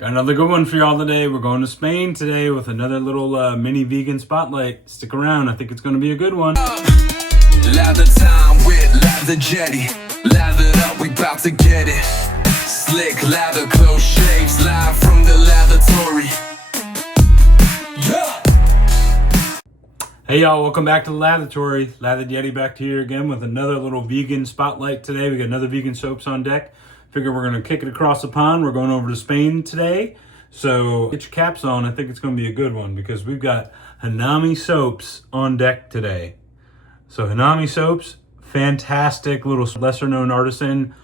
Got another good one for y'all today. We're going to Spain today with another little mini vegan spotlight. Stick around. I think it's going to be a good one. Lather time with Lather Yeti. Lathered up, we bout to get it. Slick lather, close shaves, live from the lavatory. Yeah. Hey y'all, welcome back to the lavatory. Lathered Yeti back here again with another little vegan spotlight today. We got another vegan soaps on deck. Figure we're going to kick it across the pond. We're going over to Spain today. So get your caps on. I think it's going to be a good one because we've got Hanami soaps on deck today. So Hanami soaps, fantastic little lesser known artisan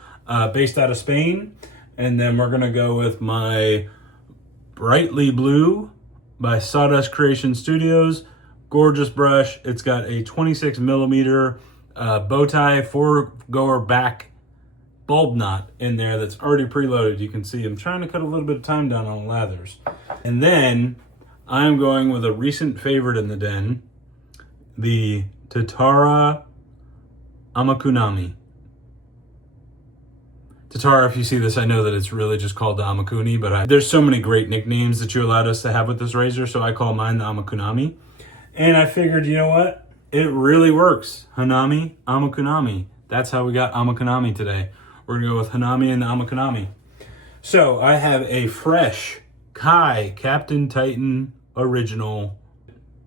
based out of Spain. And then we're going to go with my Brightly Blue by Sawdust Creation Studios. Gorgeous brush. It's got a 26 millimeter Boti Foregoer back bulb knot in there that's already preloaded. You can see I'm trying to cut a little bit of time down on lathers. And then I'm going with a recent favorite in the den, the Tatara Amakuni. Tatara, if you see this, I know that it's really just called the Amakuni, but there's so many great nicknames that you allowed us to have with this razor, so I call mine the Amakunami. And I figured, you know what? It really works. Hanami, Amakunami. That's how we got Amakunami today. We're gonna go with Hanami and the Amakunami. So I have a fresh Kai Captain Titan Original,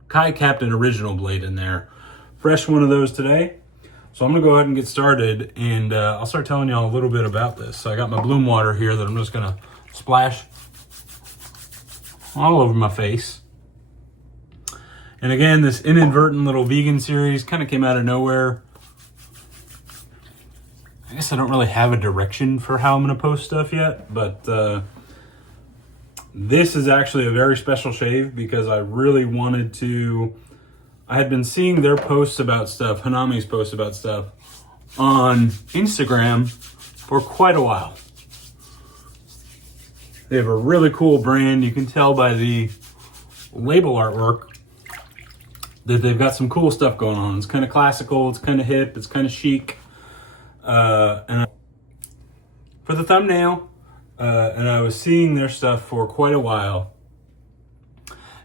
Kai Captain Original blade in there. Fresh one of those today. So I'm gonna go ahead and get started and I'll start telling y'all a little bit about this. So I got my bloom water here that I'm just gonna splash all over my face. And again, this inadvertent little vegan series kind of came out of nowhere. I guess I don't really have a direction for how I'm going to post stuff yet, but this is actually a very special shave because I really wanted to. I had been seeing their posts about stuff, Hanami's posts about stuff, on Instagram for quite a while. They have a really cool brand. You can tell by the label artwork that they've got some cool stuff going on. It's kind of classical, it's kind of hip, it's kind of chic. And for the thumbnail, and I was seeing their stuff for quite a while.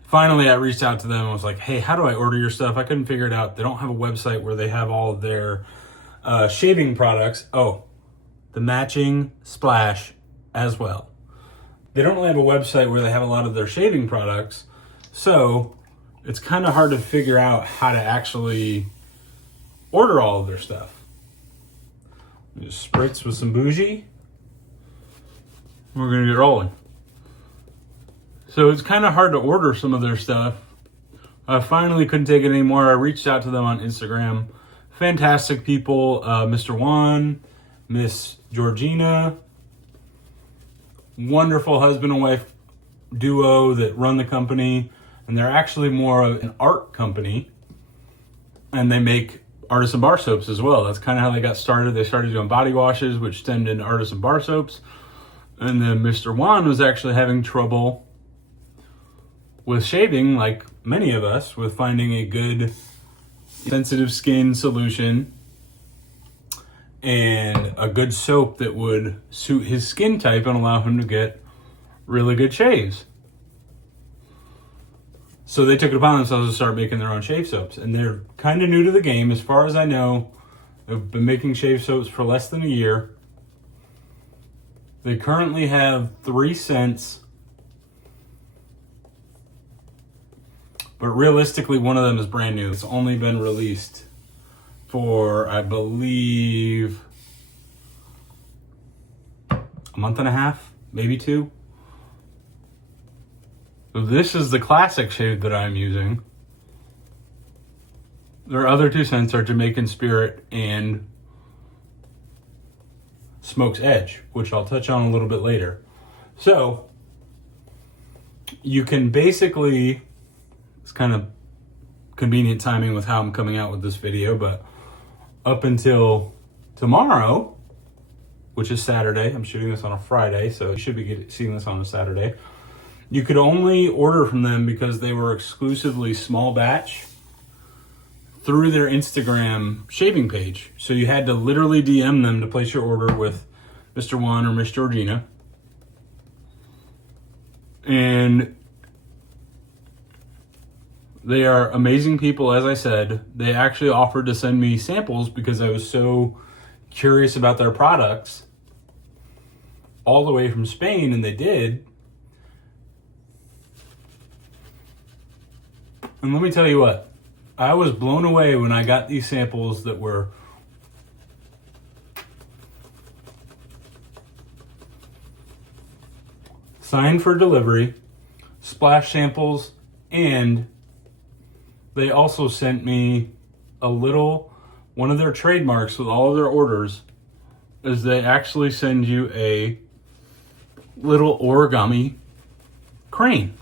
Finally, I reached out to them and was like, hey, how do I order your stuff? I couldn't figure it out. They don't have a website where they have all of their shaving products. Oh, the matching splash as well. They don't really have a website where they have a lot of their shaving products. So it's kind of hard to figure out how to actually order all of their stuff. Just spritz with some bougie. We're gonna get rolling. So it's kind of hard to order some of their stuff. I finally couldn't take it anymore. I reached out to them on Instagram. Fantastic people, Mr. Juan, Miss Georgina. Wonderful husband and wife duo that run the company. And they're actually more of an art company. And they make artisan bar soaps as well. That's kind of how they got started. They started doing body washes, which stemmed into artisan bar soaps. And then Mr. Juan was actually having trouble with shaving, like many of us, with finding a good sensitive skin solution and a good soap that would suit his skin type and allow him to get really good shaves. So they took it upon themselves to start making their own shave soaps. And they're kind of new to the game. As far as I know, they've been making shave soaps for less than a year. They currently have 3 scents. But realistically, one of them is brand new. It's only been released for, I believe, a month and a half, maybe 2. So this is the classic shade that I'm using. Their other 2 scents are Jamaican Spirit and Smoke's Edge, which I'll touch on a little bit later. So you can basically, it's kind of convenient timing with how I'm coming out with this video, but up until tomorrow, which is Saturday, I'm shooting this on a Friday, so you should be seeing this on a Saturday. You could only order from them because they were exclusively small batch through their Instagram shaving page. So you had to literally DM them to place your order with Mr. Juan or Miss Georgina. And they are amazing people, as I said. They actually offered to send me samples because I was so curious about their products all the way from Spain, and they did. And let me tell you what, I was blown away when I got these samples that were signed for delivery, splash samples, and they also sent me one of their trademarks with all of their orders is they actually send you a little origami crane.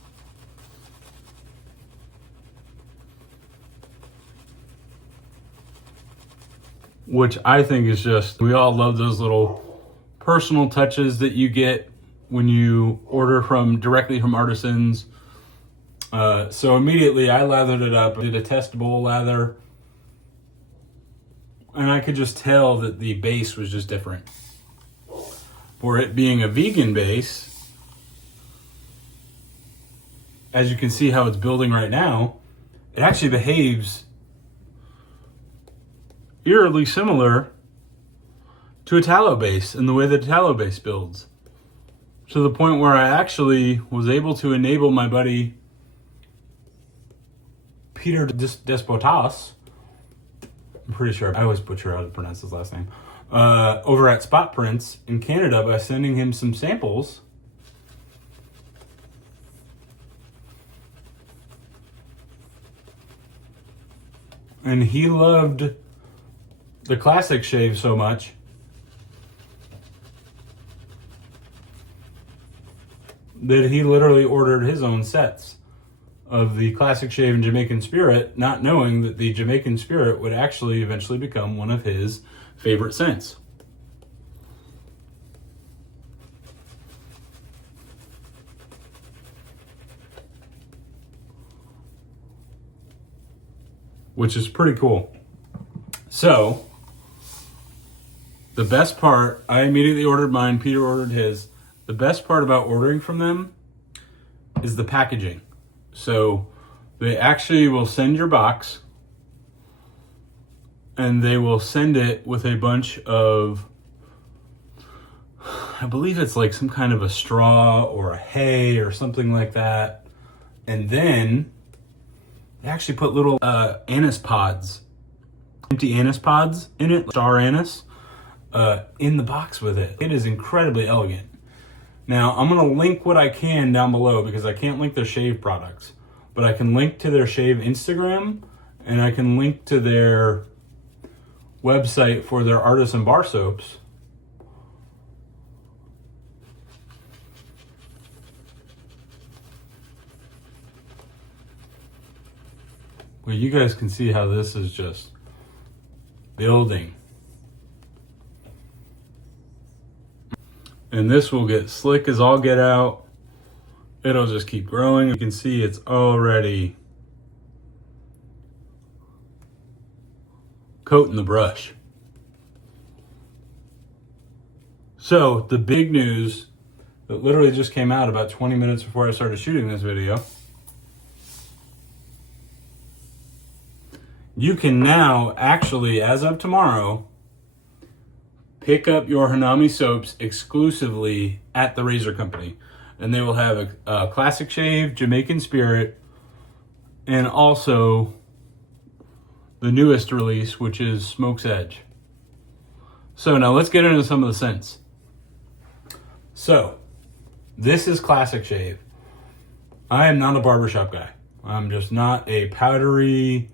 Which I think is just, we all love those little personal touches that you get when you order directly from artisans. So immediately I lathered it up, did a testable lather, and I could just tell that the base was just different. For it being a vegan base, as you can see how it's building right now, it actually behaves eerily similar to a tallow base in the way that a tallow base builds. To the point where I actually was able to enable my buddy Peter Despotas, I'm pretty sure, I always butcher how to pronounce his last name, over at Spot Prints in Canada by sending him some samples. And he loved the classic shave so much that he literally ordered his own sets of the classic shave and Jamaican Spirit, not knowing that the Jamaican Spirit would actually eventually become one of his favorite scents. Which is pretty cool. So, the best part, I immediately ordered mine, Peter ordered his. The best part about ordering from them is the packaging. So, they actually will send your box, and they will send it with a bunch of, I believe it's like some kind of a straw or a hay or something like that. And then they actually put little anise pods, empty anise pods in it, star anise, in the box with it. It is incredibly elegant. Now, I'm going to link what I can down below because I can't link their shave products, but I can link to their shave Instagram, and I can link to their website for their artisan bar soaps. Well, you guys can see how this is just building. And this will get slick as all get out. It'll just keep growing. You can see it's already coating the brush. So the big news that literally just came out about 20 minutes before I started shooting this video. You can now actually, as of tomorrow, pick up your Hanami soaps exclusively at the Razor Company. And they will have a classic shave, Jamaican Spirit, and also the newest release, which is Smoke's Edge. So now let's get into some of the scents. So, this is classic shave. I am not a barbershop guy. I'm just not a powdery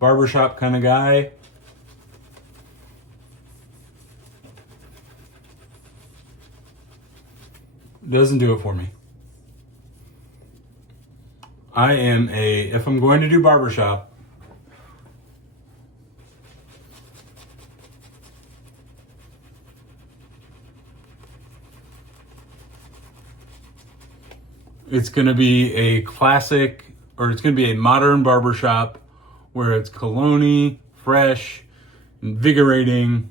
barbershop kind of guy. Doesn't do it for me. If I'm going to do barbershop, it's going to be a classic, or it's going to be a modern barbershop where it's cologne-y, fresh, invigorating.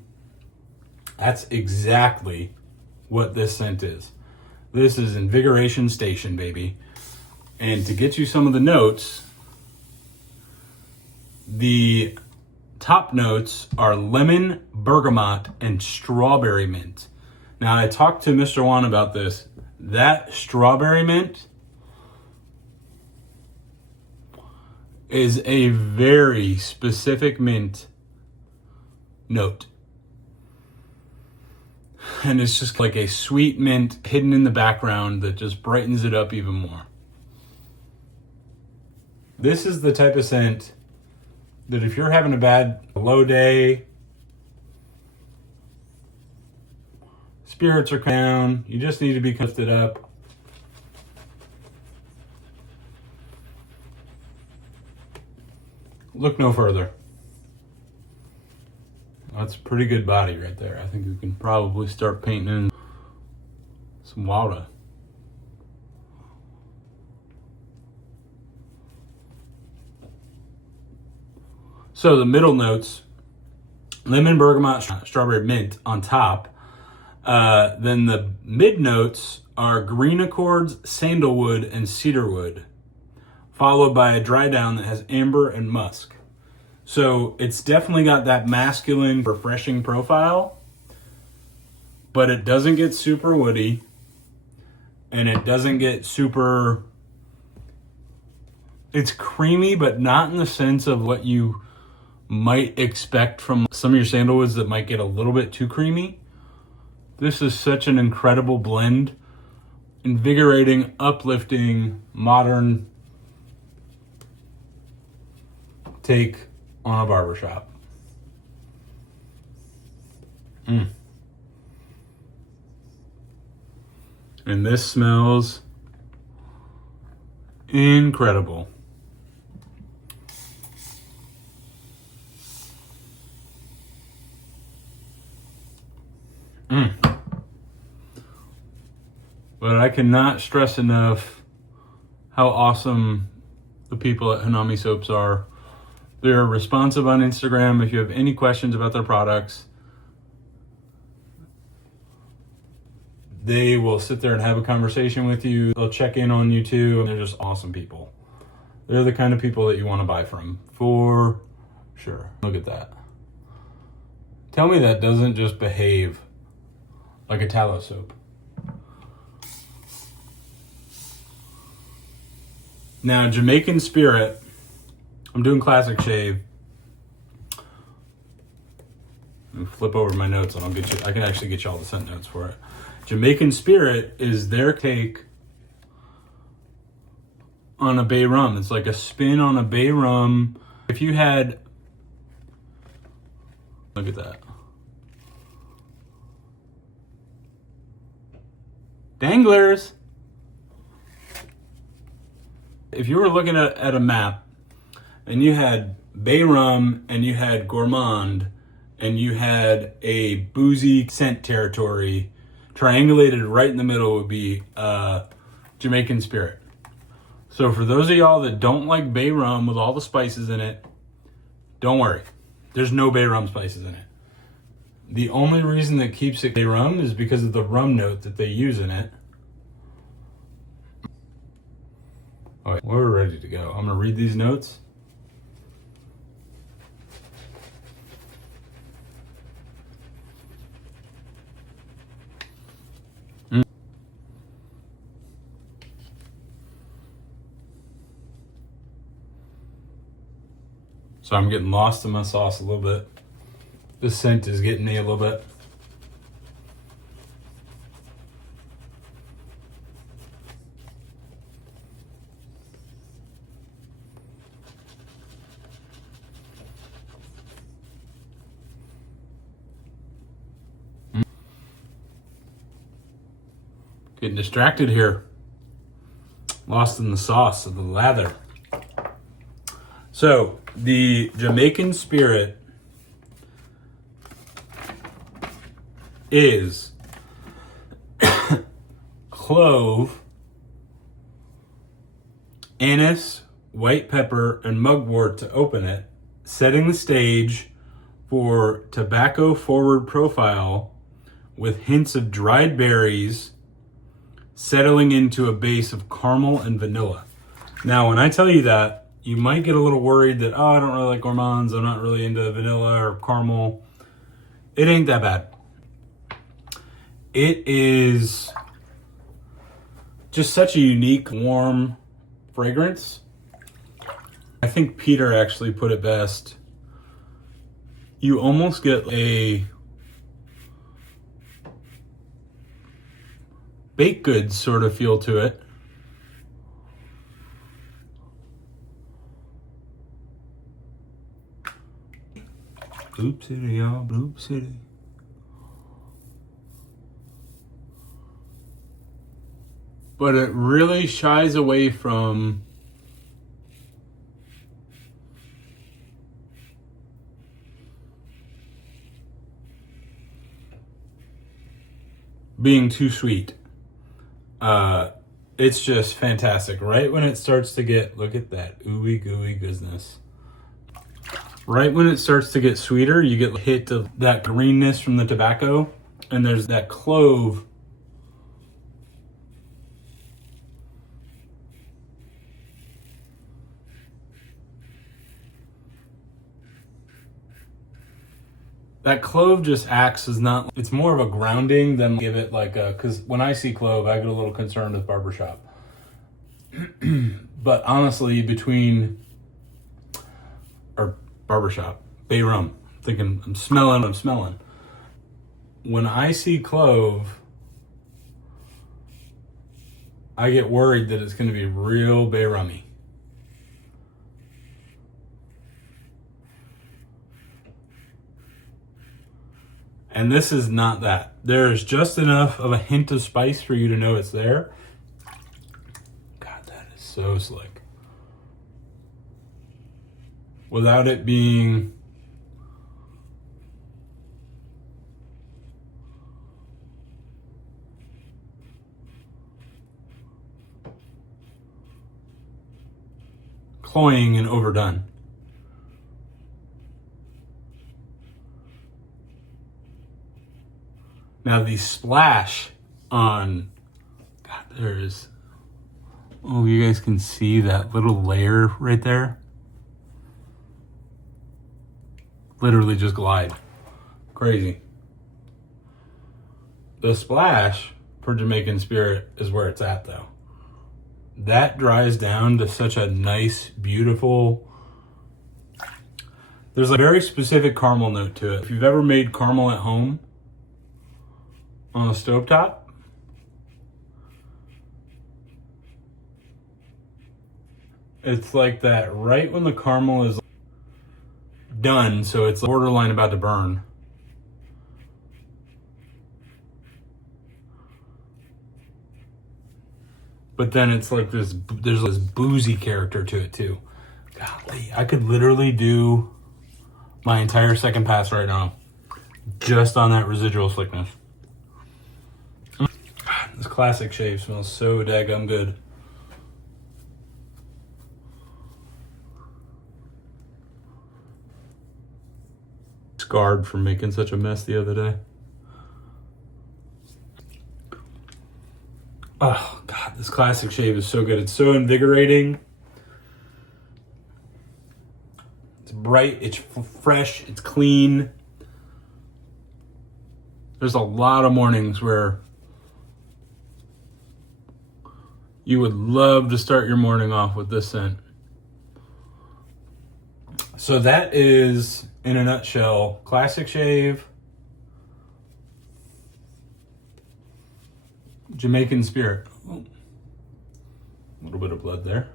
That's exactly what this scent is. This is Invigoration Station, baby. And to get you some of the notes, the top notes are lemon, bergamot, and strawberry mint. Now, I talked to Mr. Juan about this. That strawberry mint is a very specific mint note. And it's just like a sweet mint hidden in the background that just brightens it up even more. This is the type of scent that if you're having a bad, low day, spirits are down, you just need to be lifted up. Look no further. That's a pretty good body right there. I think we can probably start painting in some water. So the middle notes, lemon, bergamot, strawberry, mint on top. Then the mid notes are green accords, sandalwood, and cedarwood, followed by a dry down that has amber and musk. So it's definitely got that masculine, refreshing profile, but it doesn't get super woody, and it doesn't get super... It's creamy, but not in the sense of what you might expect from some of your sandalwoods that might get a little bit too creamy. This is such an incredible blend. Invigorating, uplifting, modern take on a barbershop. And this smells incredible. But I cannot stress enough how awesome the people at Hanami Soaps are. They're responsive on Instagram if you have any questions about their products. They will sit there and have a conversation with you. They'll check in on you too, and they're just awesome people. They're the kind of people that you want to buy from, for sure. Look at that. Tell me that doesn't just behave like a tallow soap. Now, Jamaican Spirit, I'm doing classic shave. Let me flip over my notes and I can actually get you all the scent notes for it. Jamaican Spirit is their take on a bay rum. It's like a spin on a bay rum. If you had, look at that. Danglers. If you were looking at a map and you had bay rum and you had gourmand and you had a boozy scent territory, triangulated right in the middle would be Jamaican Spirit. So for those of y'all that don't like bay rum with all the spices in it, don't worry. There's no bay rum spices in it. The only reason that keeps it bay rum is because of the rum note that they use in it. All right, we're ready to go. I'm gonna read these notes. So I'm getting lost in my sauce a little bit. This scent is getting me a little bit. Getting distracted here. Lost in the sauce of the lather. So, the Jamaican Spirit is clove, anise, white pepper, and mugwort to open it, setting the stage for tobacco forward profile with hints of dried berries, settling into a base of caramel and vanilla. Now, when I tell you that, you might get a little worried that, oh, I don't really like gourmands, I'm not really into vanilla or caramel. It ain't that bad. It is just such a unique, warm fragrance. I think Peter actually put it best. You almost get a baked goods sort of feel to it. Bloop city, y'all, bloop city. But it really shies away from being too sweet. It's just fantastic. Right when it starts to get, look at that ooey gooey goodness. Right when it starts to get sweeter, you get a hit of that greenness from the tobacco, and there's that clove. That clove just acts as not, it's more of a grounding than give it like a, because when I see clove, I get a little concerned with barbershop. But honestly, barbershop, bay rum, thinking I'm smelling. When I see clove, I get worried that it's going to be real bay rummy. And this is not that. There's just enough of a hint of spice for you to know it's there. God, that is so slick. Without it being cloying and overdone. Now the splash on, God, there's, oh, you guys can see that little layer right there. Literally just glide. Crazy. The splash for Jamaican Spirit is where it's at though. That dries down to such a nice, beautiful, there's a very specific caramel note to it. If you've ever made caramel at home on a stovetop, it's like that right when the caramel is done, so it's borderline about to burn. But then it's like there's this boozy character to it too. Golly, I could literally do my entire second pass right now just on that residual slickness. This classic shave smells so daggum good. Scarred from making such a mess the other day. Oh God, this classic shave is so good. It's so invigorating. It's bright, it's fresh, it's clean. There's a lot of mornings where you would love to start your morning off with this scent. So that is, in a nutshell, classic shave, Jamaican Spirit. Oh, a little bit of blood there.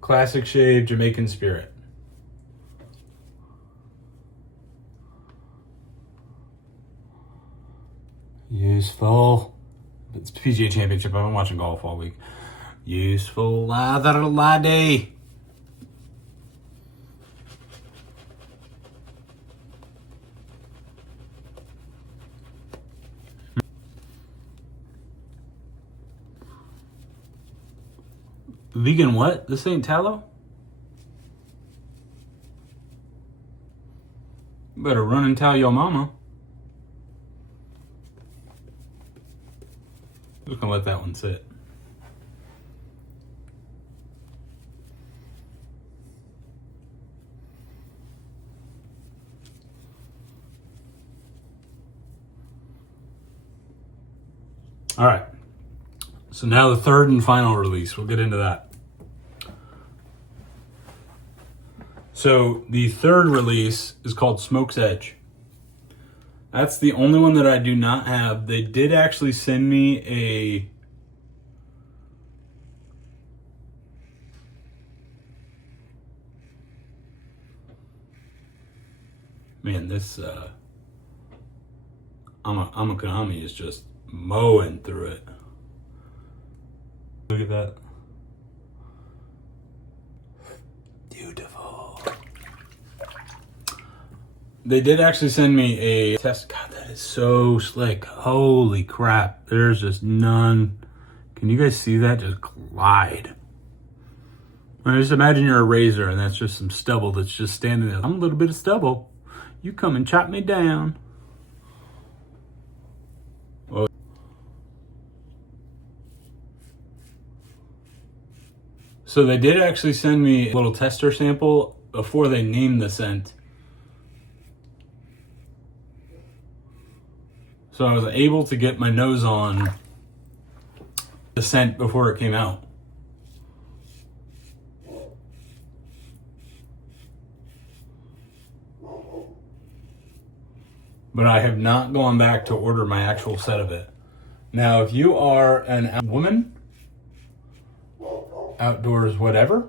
Classic shave, Jamaican Spirit. Useful. It's PGA Championship. I've been watching golf all week. Useful lather laddie. Vegan what? This ain't tallow? Better run and tell your mama. Just gonna let that one sit. All right. So now the third and final release. We'll get into that. So the third release is called Smoke's Edge. That's the only one that I do not have. They did actually send me a man, this Amakuni is just mowing through it. Look at that. Beautiful. They did actually send me a test. God, that is so slick. Holy crap. There's just none. Can you guys see that? Just glide. I mean, just imagine you're a razor and that's just some stubble that's just standing there. I'm a little bit of stubble. You come and chop me down. Well, so they did actually send me a little tester sample before they named the scent. So I was able to get my nose on the scent before it came out. But I have not gone back to order my actual set of it. Now, if you are a woman, outdoors, whatever,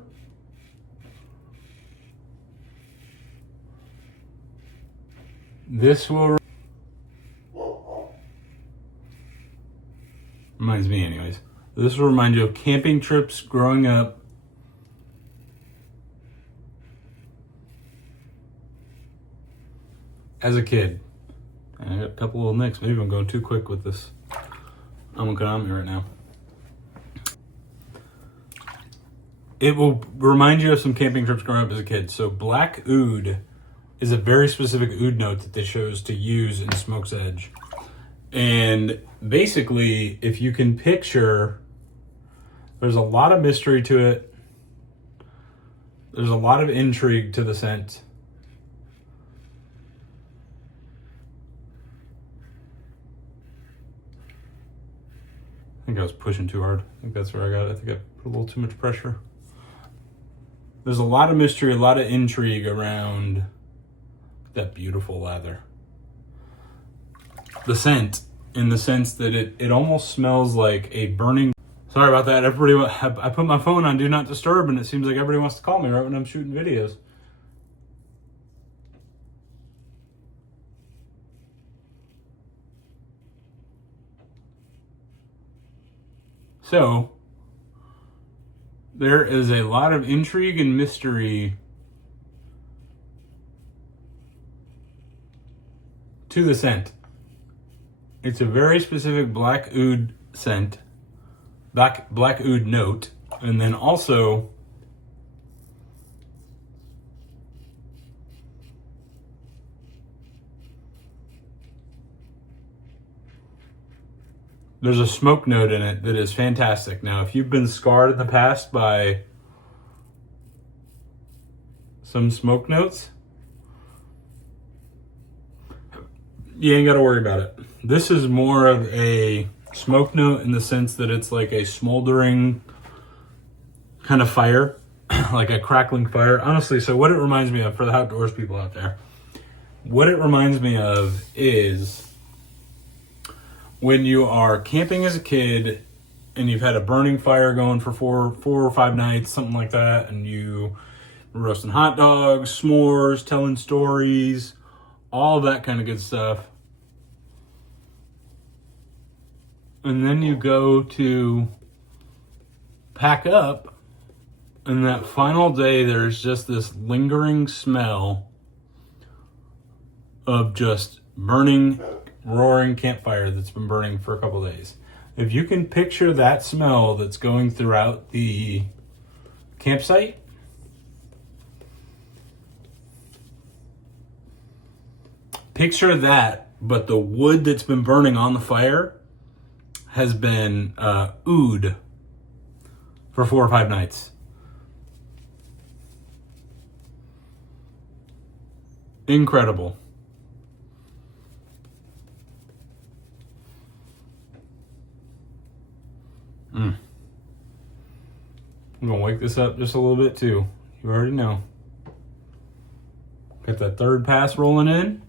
this will reminds me anyways. This will remind you of camping trips growing up. As a kid. I got a couple little nicks. Maybe I'm going too quick with this Amakuni right now. It will remind you of some camping trips growing up as a kid. So black oud is a very specific oud note that they chose to use in Smoke's Edge. And basically, if you can picture, there's a lot of mystery to it. There's a lot of intrigue to the scent. I think I was pushing too hard. I think that's where I got it. I think I put a little too much pressure. There's a lot of mystery, a lot of intrigue around that beautiful lather. The scent, in the sense that it almost smells like a burning. Sorry about that. Everybody, I put my phone on Do Not Disturb, and it seems like everybody wants to call me right when I'm shooting videos. So, there is a lot of intrigue and mystery to the scent. It's a very specific black oud scent, black oud note, and then also there's a smoke note in it that is fantastic. Now, if you've been scarred in the past by some smoke notes, you ain't got to worry about it. This is more of a smoke note in the sense that it's like a smoldering kind of fire, like a crackling fire. Honestly, so what it reminds me of, for the outdoors people out there, what it reminds me of is when you are camping as a kid and you've had a burning fire going for four or five nights, something like that, and you roasting hot dogs, s'mores, telling stories, all that kind of good stuff. And then you go to pack up, and that final day there's just this lingering smell of just burning, roaring campfire that's been burning for a couple days. If you can picture that smell that's going throughout the campsite, picture that, but the wood that's been burning on the fire has been oud for 4 or 5 nights. Incredible. I'm gonna wake this up just a little bit too. You already know. Got that third pass rolling in.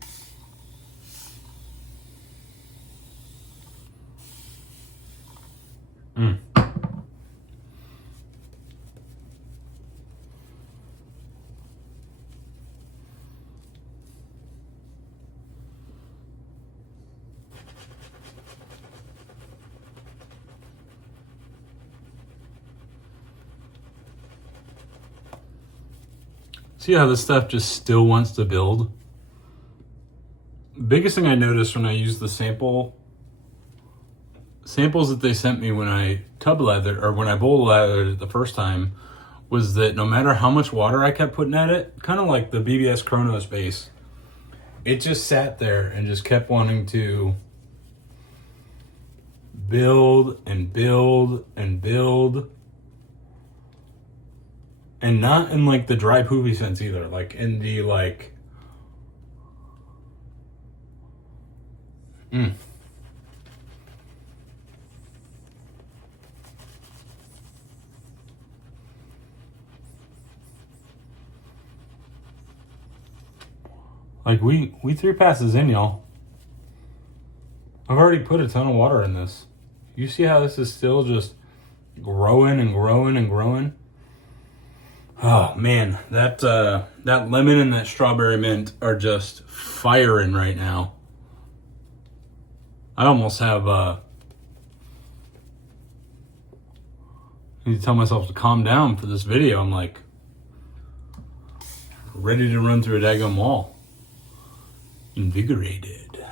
See how this stuff just still wants to build? Biggest thing I noticed when I used the samples that they sent me when I tub lathered, or when I bowl lathered it the first time, was that no matter how much water I kept putting at it, kind of like the BBS Chronos base, it just sat there and just kept wanting to build and build and build. And not in like the dry poopy sense either, like in the like like we 3 passes in, y'all. I've already put a ton of water in this. You see how this is still just growing and growing and growing? Oh man, that lemon and that strawberry mint are just firing right now. I almost have I need to tell myself to calm down for this video. I'm like ready to run through a daggone wall. Invigorated.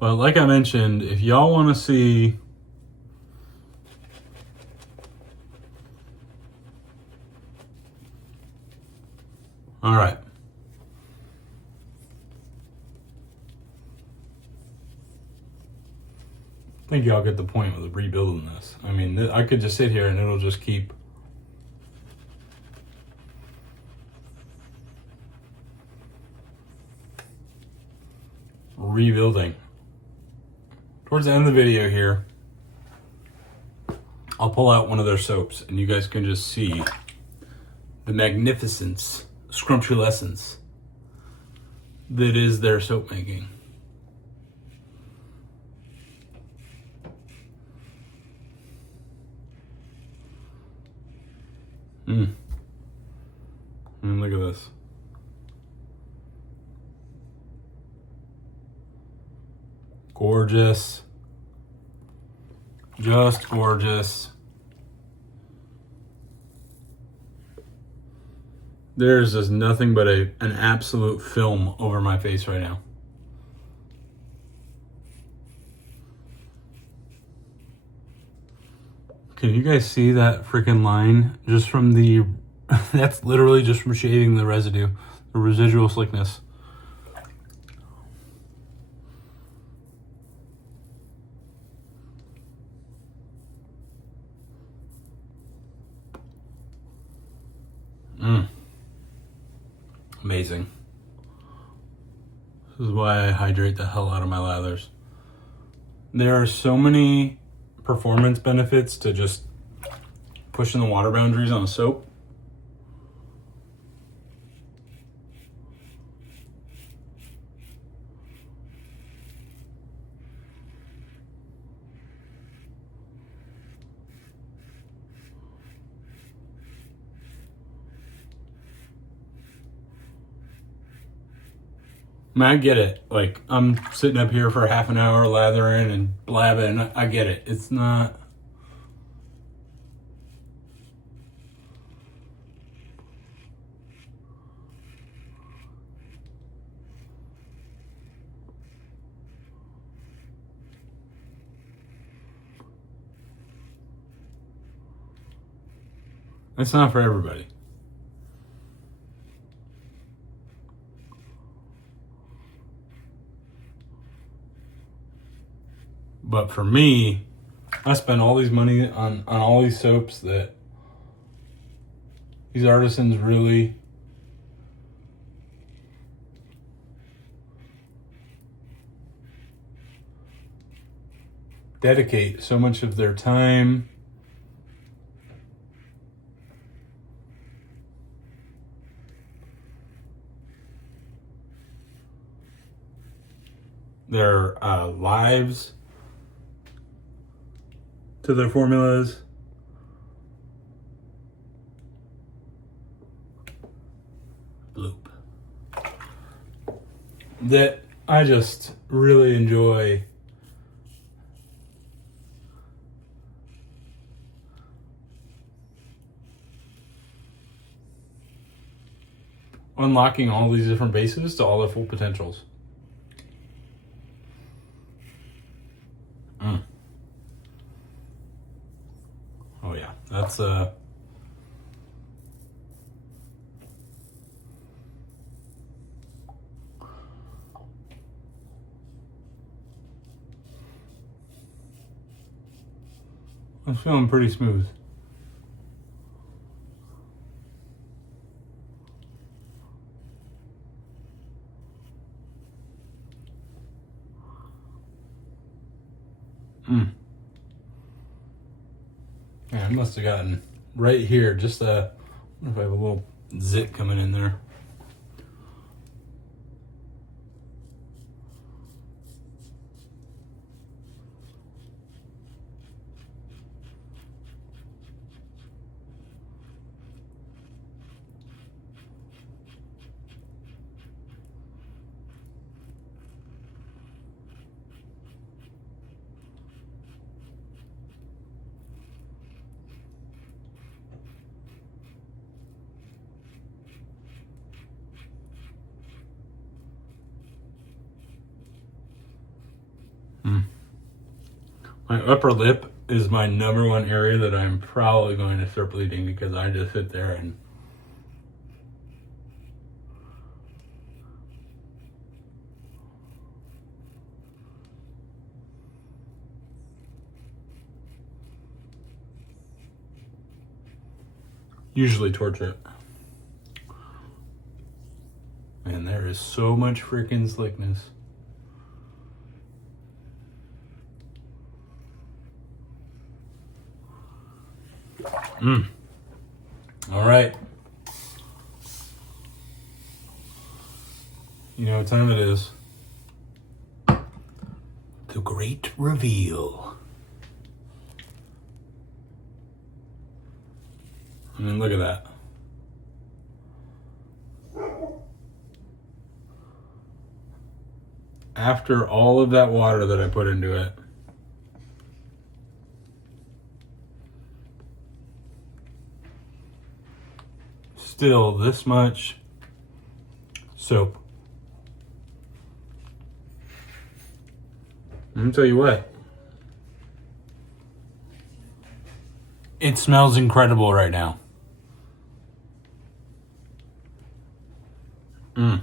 But like I mentioned, if y'all want to see all right. I think y'all get the point with rebuilding this. I mean, I could just sit here and it'll just keep rebuilding. Towards the end of the video here, I'll pull out one of their soaps and you guys can just see the magnificence, scrumptulescence that is their soap making. I mean, look at this. Gorgeous. Just gorgeous. There's just nothing but an absolute film over my face right now. Can you guys see that freaking line just from the, that's literally just from shaving the residue, the residual slickness. Amazing. This is why I hydrate the hell out of my lathers. There are so many performance benefits to just pushing the water boundaries on a soap. I mean, I get it. Like, I'm sitting up here for half an hour lathering and blabbing. I get it. It's not... It's not for everybody. But for me, I spend all these money on all these soaps that these artisans really dedicate so much of their time, their lives to their formulas. Bloop. That I just really enjoy. Unlocking all these different bases to all their full potentials. Oh yeah, that's I'm feeling pretty smooth. Yeah, I must have gotten right here, just I wonder if I have a little zit coming in there. My upper lip is my number one area that I'm probably going to start bleeding because I just sit there and usually torture it. Man, there is so much freaking slickness. All right. You know what time it is? The great reveal. I mean, look at that. After all of that water that I put into it, still this much soap. Let me tell you what. It smells incredible right now. All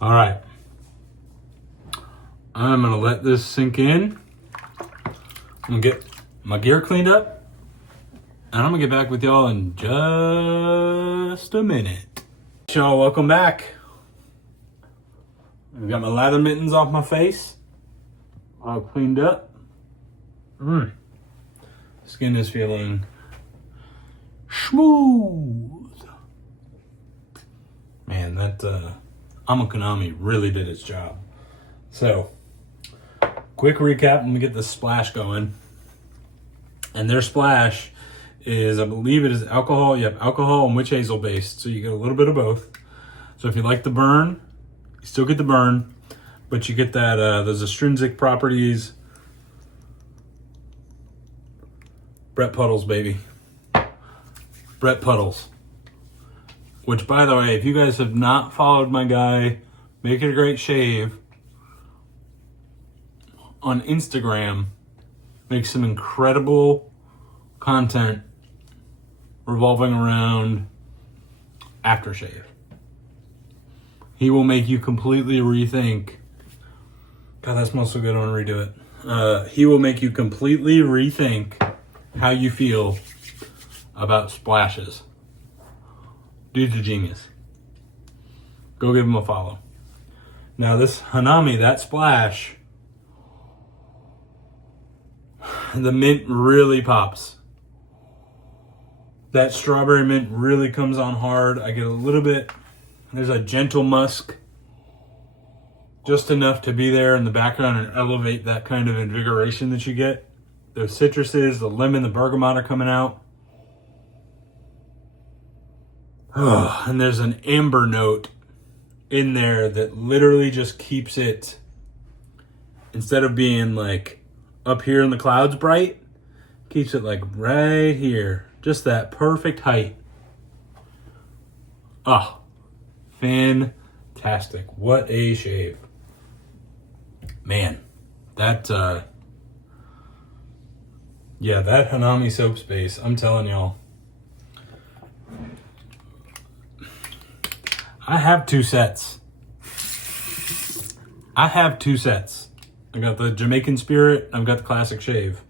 right. I'm gonna let this sink in. I'm gonna get my gear cleaned up, and I'm gonna get back with y'all in just a minute. Y'all, welcome back. I got my lather mittens off my face, all cleaned up. Skin is feeling smooth. Man, that Amakuni really did its job. So, quick recap, let me get the splash going. And their splash is, I believe it is alcohol. Yep, alcohol and witch hazel based. So you get a little bit of both. So if you like the burn, you still get the burn, but you get that those astringent properties. Brett Puddles, baby. Brett Puddles. Which, by the way, if you guys have not followed my guy, Make It a Great Shave, on Instagram, makes some incredible content revolving around aftershave. He will make you completely rethink. God, that smells so good. I want to redo it. He will make you completely rethink how you feel about splashes. Dude's a genius. Go give him a follow. Now this Hanami, that splash, the mint really pops. That strawberry mint really comes on hard. I get a little bit, there's a gentle musk, just enough to be there in the background and elevate that kind of invigoration that you get. Those citruses, the lemon, the bergamot are coming out. Oh, and there's an amber note in there that literally just keeps it, instead of being like up here in the clouds bright, keeps it like right here. Just that perfect height. Oh, fantastic. What a shave. Man, that, yeah, that Hanami soap space, I'm telling y'all. I have two sets. I got the Jamaican Spirit, I've got the Classic Shave.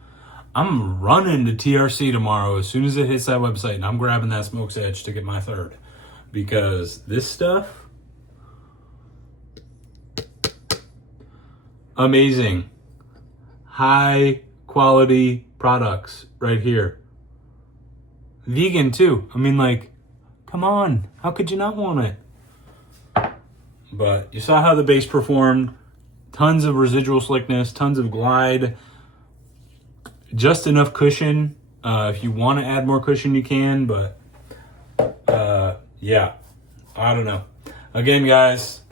I'm running to TRC tomorrow as soon as it hits that website, and I'm grabbing that Smoke's Edge to get my third. Because this stuff, amazing. High quality products right here. Vegan too. I mean, like, come on. How could you not want it? But you saw how the base performed. Tons of residual slickness, tons of glide. Just enough cushion. If you want to add more cushion, you can. But, yeah. I don't know. Again, guys,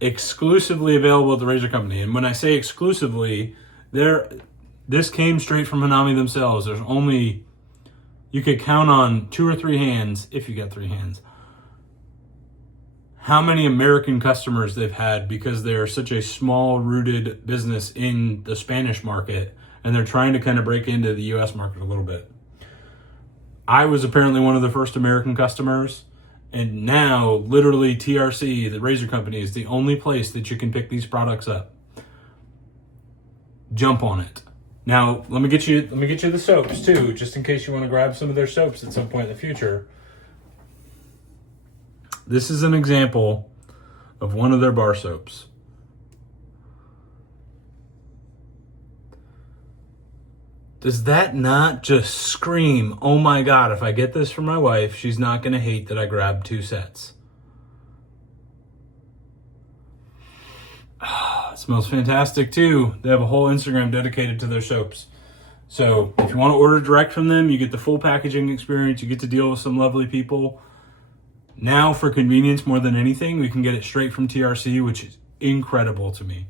exclusively available at the Razor Company. And when I say exclusively, this came straight from Hanami themselves. There's only, you could count on 2 or 3 hands, if you got 3 hands, how many American customers they've had, because they're such a small rooted business in the Spanish market, and they're trying to kind of break into the US market a little bit. I was apparently one of the first American customers, and now literally TRC, the Razor Company, is the only place that you can pick these products up. Jump on it. Now, let me get you the soaps too, just in case you want to grab some of their soaps at some point in the future. This is an example of one of their bar soaps. Does that not just scream, oh my God, if I get this for my wife, she's not going to hate that I grabbed 2 sets. It smells fantastic too. They have a whole Instagram dedicated to their soaps. So if you want to order direct from them, you get the full packaging experience. You get to deal with some lovely people. Now, for convenience more than anything, we can get it straight from TRC, which is incredible to me.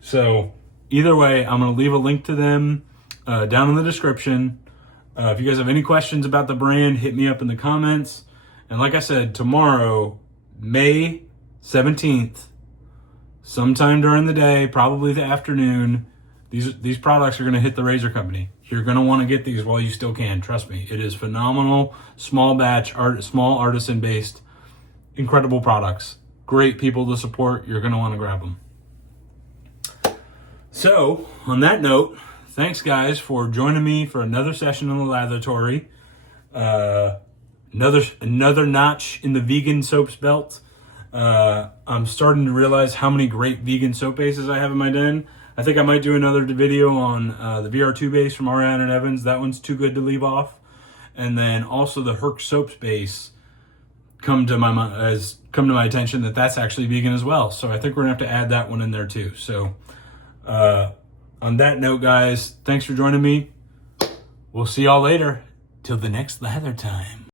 So either way, I'm going to leave a link to them down in the description. If you guys have any questions about the brand, hit me up in the comments. And like I said, tomorrow, May 17th, sometime during the day, probably the afternoon, these products are going to hit the Razor Company. You're going to want to get these while you still can. Trust me. It is phenomenal, small batch, small artisan-based, incredible products. Great people to support. You're going to want to grab them. So, on that note, thanks, guys, for joining me for another session on the Lathatory. Another notch in the vegan soaps belt. I'm starting to realize how many great vegan soap bases I have in my den. I think I might do another video on the VR2 base from Ariane and Evans. That one's too good to leave off. And then also the Herc soaps base has come to my attention that that's actually vegan as well. So I think we're gonna have to add that one in there too. So on that note, guys, thanks for joining me. We'll see y'all later. Till the next lather time.